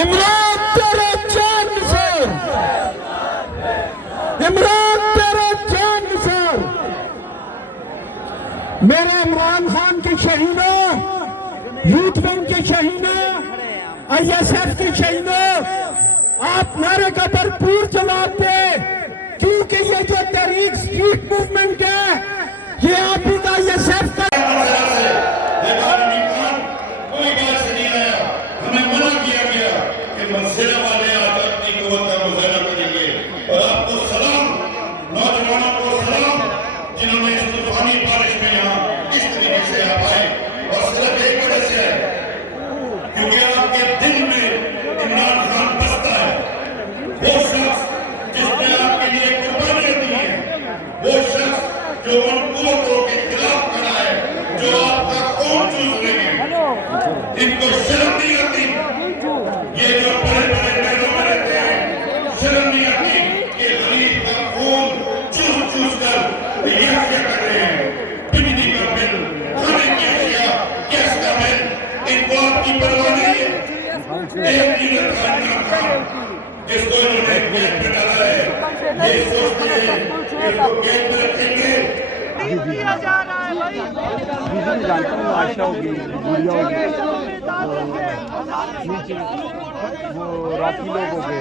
इमरान तेरे जान निसार, इमरान तेरे जान निसार। मेरे इमरान खान के शहीदों, यूथ विंग के शहीदों, ISF के शहीदों, आप नारे का भरपूर जवाब दे, क्योंकि ये जो तहरीक स्ट्रीट मूवमेंट है ये आप ही का ISF का मंजिल वाले अपनी कुव्वत का मुजाहरा करेंगे। और आपको सलाम, नौजवानों को सलाम, जिन्होंने इस तूफानी बारिश में यहाँ इस तरीके से आप आए। और सिर्फ एक वजह से वो शख्स जिसने आपके लिए कुर्बानियां दी हैं, वो शख्स जो उन कुव्वतों के खिलाफ खड़ा है जो आपका खून चूस रहे हैं, इनको शर्म नहीं आती? ये जो बड़े बड़े महलों में रहते हैं, शर्म नहीं आती कि गरीब का खून चूस चूस कर ये क्या कर रहे हैं? बिजली का बिल, खाने की अशिया, गैस का बिल, इनको आपकी परवाह नहीं है। एक लीडर का नाम था जिसको इन्होंने कैद में डाला है, ये सोचते हैं कि इसको कैद में रखेंगे। दिया जा रहा है भाई। जानता हूँ आशा होगी, गुड़िया होगी, नीचे वो राखी लोग हो गए।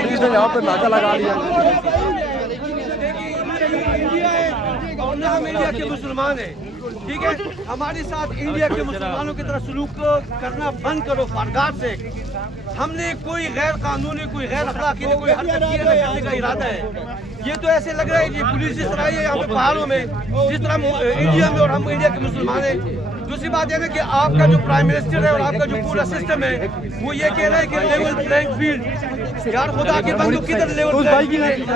पुलिस ने यहाँ पे नाका लगा लिया। और हम इंडिया के मुसलमान हैं, ठीक है? हमारे साथ इंडिया के मुसलमानों की तरह सलूक करना बंद करो फॉर से। हमने कोई गैर कानूनी, कोई गैर अखलाकी, कोई हरकत की करने का इरादा है। ये तो ऐसे लग रहा है कि पुलिस जिस तरह है यहाँ पे पहाड़ों में, जिस तरह इंडिया में, और हम इंडिया के मुसलमान हैं। दूसरी बात है ना कि आपका जो प्राइम मिनिस्टर है और आपका जो पूरा सिस्टम है वो ये कह रहा है कि लेवल प्लेइंग फील्ड। यार खुदा की बंदूक किधर लेवल प्लेइंग फील्ड?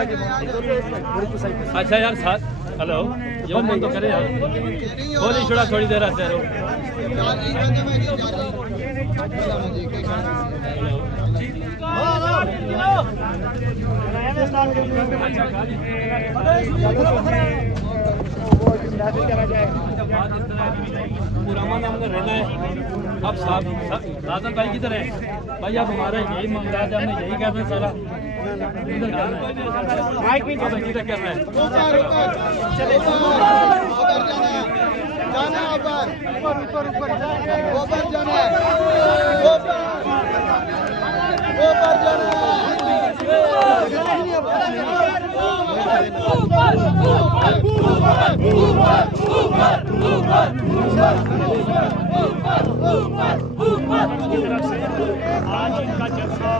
अच्छा यार साथ हेलो ये बंद तो करे यार, बोली छोड़ा थोड़ी देर आते रहो। पुराना नाम तो रहना है। अब साहब राजन भाई किधर है भाई? आप हमारा यही मामला है, हमने यही करना है सारा। माइक नहीं करना है। जाना ऊपर ऊपर ऊपर ऊपर जाना है, ऊपर जाना आज इनका जलसा